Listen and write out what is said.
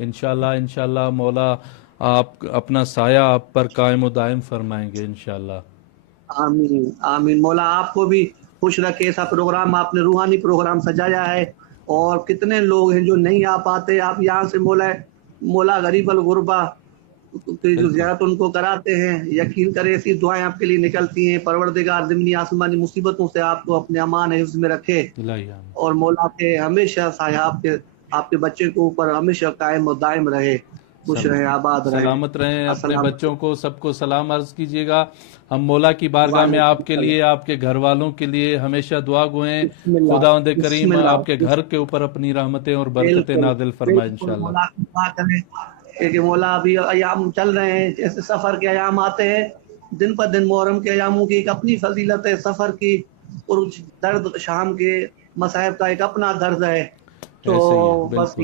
इंशाल्लाह इंशाल्लाह मौला आप अपना साया आप पर कायम व दायम फरमाएंगे इंशाल्लाह। आमीन आमीन। मौला आपको भी खुश रखे। ऐसा प्रोग्राम आपने रूहानी प्रोग्राम सजाया है, और कितने लोग हैं जो नहीं आ पाते, आप यहाँ से मौला मौला गरीब अल गुरबा की जो बिल्कुल। ज़ियारत उनको कराते हैं। यकीन करें ऐसी दुआएं आपके लिए निकलती हैं। परवरदिगार ज़मीनी आसमानी मुसीबतों से आपको अपने अमान हिफ्ज़ में रखे, इलाही आमीन। और मौला के हमेशा साया आपके आपके बच्चे के ऊपर हमेशा कायम और दायम रहे। खुश रहे, आबाद रहे। सलामत रहें, अपने अस्सलाम बच्चों को सबको सलाम अर्ज कीजिएगा। हम मौला की बारगाह में वालेकुम आपके सलाम। लिए, आपके घर वालों के लिए हमेशा दुआ गो हैं। बिस्मिल्लाह खुदावंद करीम बिस्मिल्लाह आपके घर के ऊपर अपनी रहमतें और बरकतें बिल्कुल नाजिल फरमाए बिल्कुल। इंशाल्लाह। मौला की दुआ करें कि मौला अभी अयाम चल रहे हैं, जैसे सफर के अयाम आते हैं, दिन पर दिन मुहर्रम के अयामों की एक अपनी फजीलत है, सफर की और दर्द शाम के मसाइब का एक अपना दर्द है। तो ऐसे ही है बस बिल्कुल।